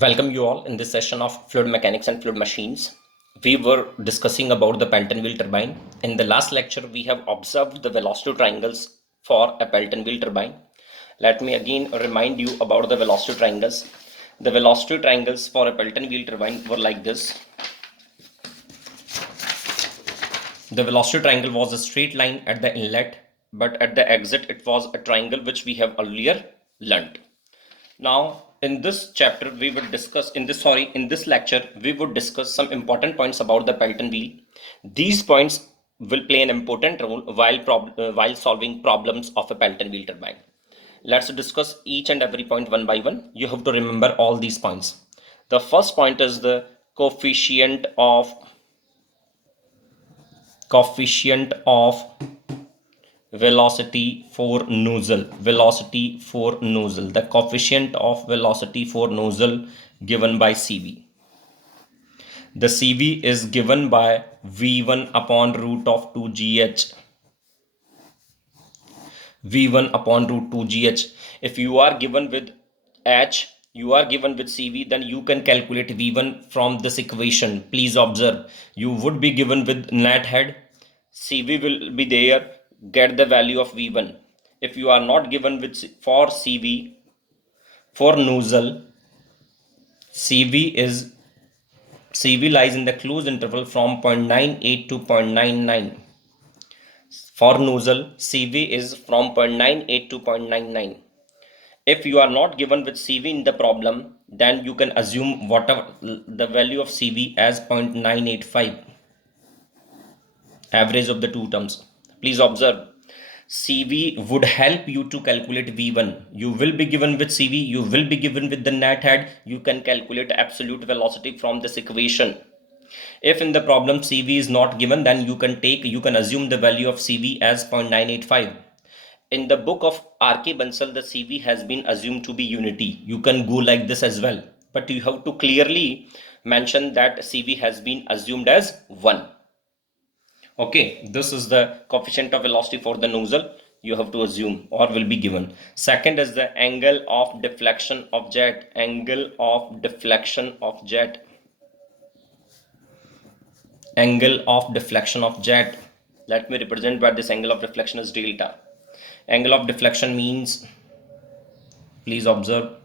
Welcome you all in this session of fluid mechanics and fluid machines. We were discussing about the Pelton wheel turbine. In the last lecture, we have observed the velocity triangles for a Pelton wheel turbine. Let me again remind you about the velocity triangles. The velocity triangles for a Pelton wheel turbine were like this. The velocity triangle was a straight line at the inlet, but at the exit it was a triangle which we have earlier learnt. Now, in this chapter, we would discuss in this lecture, we would discuss some important points about the Pelton wheel. These points will play an important role while solving problems of a Pelton wheel turbine. Let's discuss each and every point one by one. You have to remember all these points. The first point is the coefficient of velocity for nozzle. The coefficient of velocity for nozzle given by CV. The CV is given by V1 upon root of 2GH. V1 upon root 2GH. If you are given with H, you are given with CV, then you can calculate V1 from this equation. Please observe, you would be given with net head, CV will be there, get the value of V1. If you are not given with for CV, for nozzle, CV lies in the closed interval from 0.98 to 0.99. For nozzle, CV is from 0.98 to 0.99. If you are not given with CV in the problem, then you can assume whatever the value of CV as 0.985, average of the two terms. Please observe, CV would help you to calculate V1. You will be given with CV, you will be given with the net head, you can calculate absolute velocity from this equation. If in the problem CV is not given, then you can assume the value of CV as 0.985. In the book of R.K. Bansal, the CV has been assumed to be unity. You can go like this as well, but you have to clearly mention that CV has been assumed as 1. Okay, this is the coefficient of velocity for the nozzle. You have to assume or will be given. Second is the angle of deflection of jet. Angle of deflection of jet. Angle of deflection of jet. Let me represent by this angle of deflection as delta. Angle of deflection means, please observe,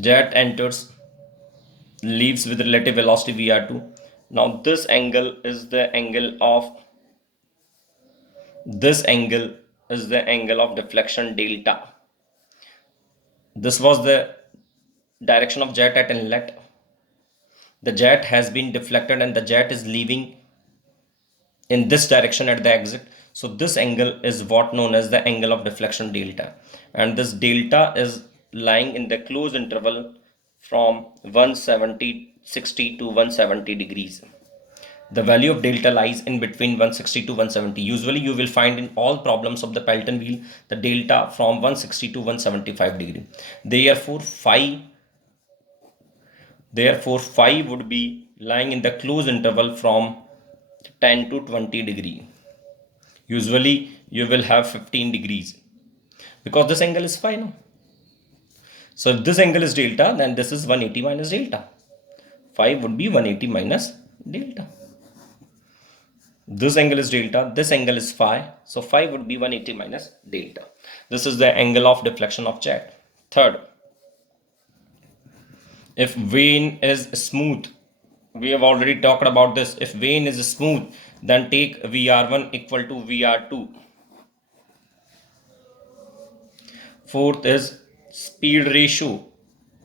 jet enters, leaves with relative velocity VR2. Now this angle is the angle of deflection delta. This was the direction of jet at inlet. The jet has been deflected and the jet is leaving in this direction at the exit. So this angle is what known as the angle of deflection delta, and this delta is lying in the closed interval from 160 to 170 degrees. The value of delta lies in between 160 to 170. Usually you will find in all problems of the Pelton wheel the delta from 160 to 175 degree. Therefore phi would be lying in the closed interval from 10 to 20 degree. Usually you will have 15 degrees because this angle is phi now. So if this angle is delta, then this is 180 minus delta. Phi would be 180 minus delta. This angle is delta, this angle is phi, so phi would be 180 minus delta. This is the angle of deflection of jet. Third, if vane is smooth, we have already talked about this. If vane is smooth, then take VR1 equal to VR2. Fourth is speed ratio.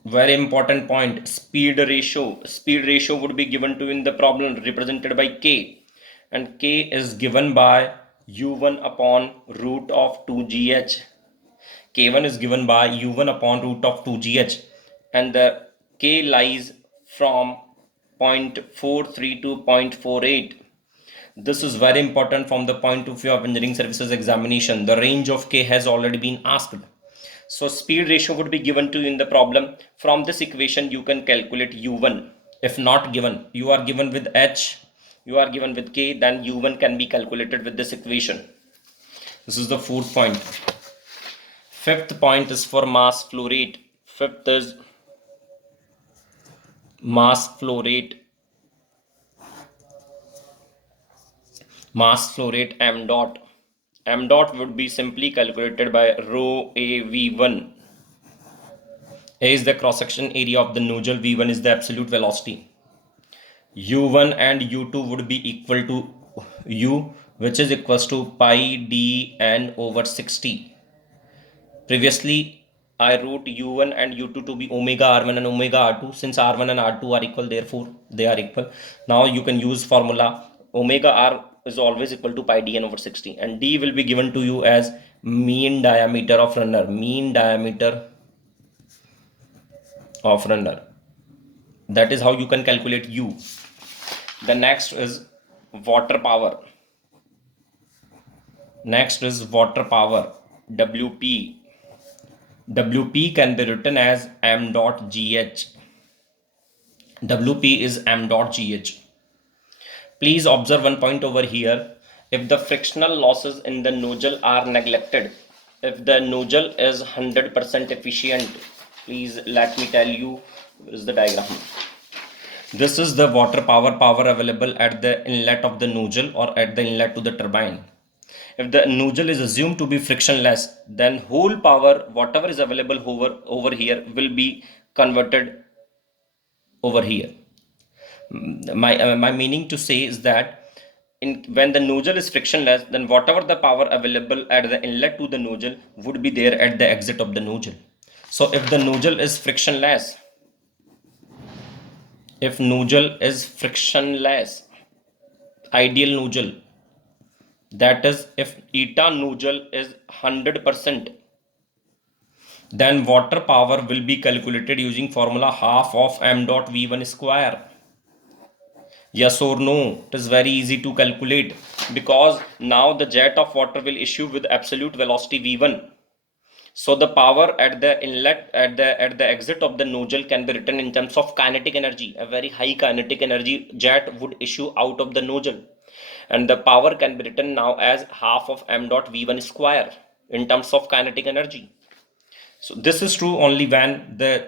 Very important point, speed ratio. Speed ratio would be given to in the problem represented by K, and K is given by U1 upon root of 2GH. K1 is given by U1 upon root of 2GH, and the K lies from 0.43 to 0.48. This is very important from the point of view of engineering services examination. The range of K has already been asked. So speed ratio would be given to you in the problem. From this equation you can calculate U1. If not given, you are given with H, you are given with K, then U1 can be calculated with this equation. This is the fourth point. Fifth point is for mass flow rate. Fifth is mass flow rate m dot. M dot would be simply calculated by rho a v1. A is the cross section area of the nozzle, v1 is the absolute velocity. u1 and u2 would be equal to u, which is equals to pi d n over 60. Previously I wrote u1 and u2 to be omega r1 and omega r2. Since r1 and r2 are equal, therefore they are equal. Now you can use formula omega r is always equal to pi d n over 60, and d will be given to you as mean diameter of runner. That is how you can calculate u. The next is water power. WP. WP can be written as m dot gh. WP is m dot gh. Please observe one point over here. If the frictional losses in the nozzle are neglected, if the nozzle is 100% efficient, please let me tell you, is the diagram. This is the water power available at the inlet of the nozzle or at the inlet to the turbine. If the nozzle is assumed to be frictionless, then whole power, whatever is available over here, will be converted over here. My meaning to say is that when the nozzle is frictionless, then whatever the power available at the inlet to the nozzle would be there at the exit of the nozzle. So if the nozzle is frictionless, ideal nozzle, that is if eta nozzle is 100%, then water power will be calculated using formula half of m dot v1 square. Yes or no? It is very easy to calculate, because now the jet of water will issue with absolute velocity v1. So the power at the inlet, at the exit of the nozzle, can be written in terms of kinetic energy. A very high kinetic energy jet would issue out of the nozzle, and the power can be written now as half of m dot v1 square in terms of kinetic energy. So this is true only when the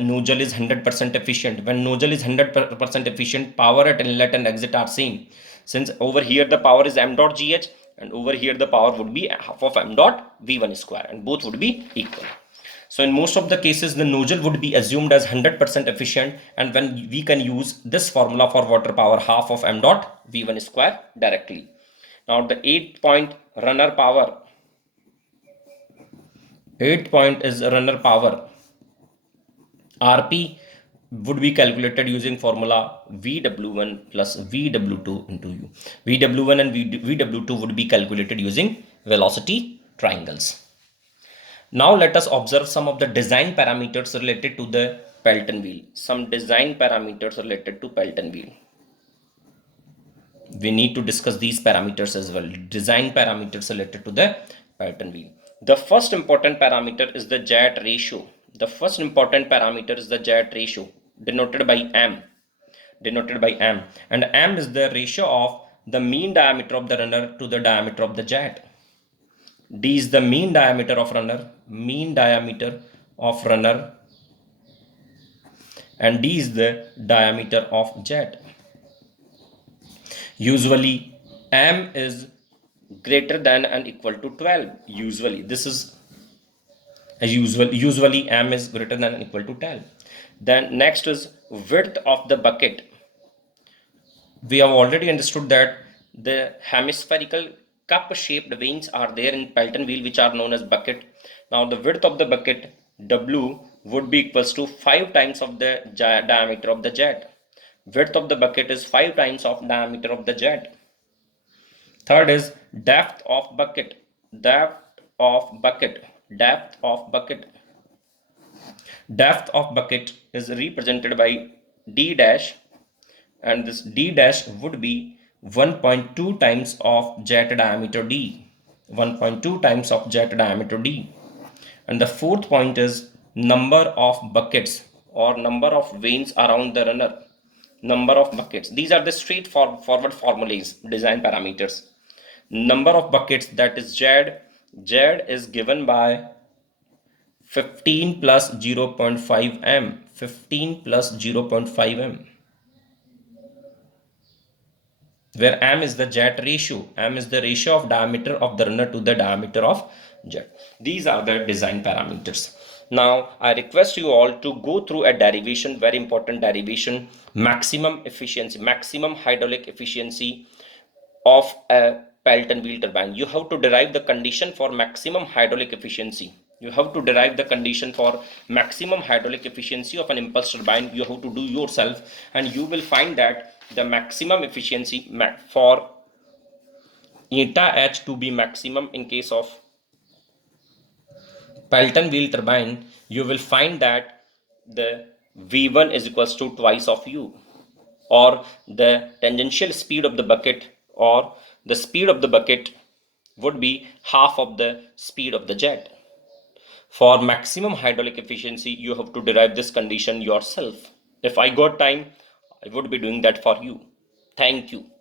nozzle is 100% efficient. When nozzle is 100% efficient, power at inlet and exit are same. Since over here the power is m dot gh, and over here the power would be half of m dot v1 square, and both would be equal. So in most of the cases, the nozzle would be assumed as 100% efficient, and when we can use this formula for water power, half of m dot v1 square, directly. Now the 8-point runner power. 8-point is runner power. RP would be calculated using formula VW1 plus VW2 into U. VW1 and VW2 would be calculated using velocity triangles. Now let us observe some of the design parameters related to the Pelton wheel. Some design parameters related to Pelton wheel. We need to discuss these parameters as well. Design parameters related to the Pelton wheel. The first important parameter is the jet ratio. Denoted by M. And M is the ratio of the mean diameter of the runner to the diameter of the jet. D is the mean diameter of runner, and D is the diameter of jet. Usually M is greater than and equal to 12. Usually M is greater than and equal to 12. Then next is width of the bucket. We have already understood that the hemispherical cup shaped vanes are there in Pelton wheel, which are known as bucket. Now the width of the bucket, W, would be equals to 5 times of the diameter of the jet. Width of the bucket is 5 times of diameter of the jet. Third is depth of bucket. Depth of bucket is represented by D dash, and this D dash would be 1.2 times of jet diameter D. 1.2 times of jet diameter D. And the fourth point is number of buckets or number of vanes around the runner. Number of buckets. These are the straightforward formulas, design parameters. Number of buckets, that is Z is given by 15 plus 0.5 m. 15 plus 0.5 m, where m is the jet ratio. M is the ratio of diameter of the runner to the diameter of jet. These are the design parameters. Now I request you all to go through a derivation, very important derivation, maximum efficiency, maximum hydraulic efficiency of a Pelton wheel turbine. You have to derive the condition for maximum hydraulic efficiency. You have to derive the condition for maximum hydraulic efficiency of an impulse turbine. You have to do yourself, and you will find that the maximum efficiency for eta H to be maximum in case of Pelton wheel turbine, you will find that the V1 is equals to twice of U, or the tangential speed of the bucket, or the speed of the bucket would be half of the speed of the jet. For maximum hydraulic efficiency, you have to derive this condition yourself. If I got time, I would be doing that for you. Thank you.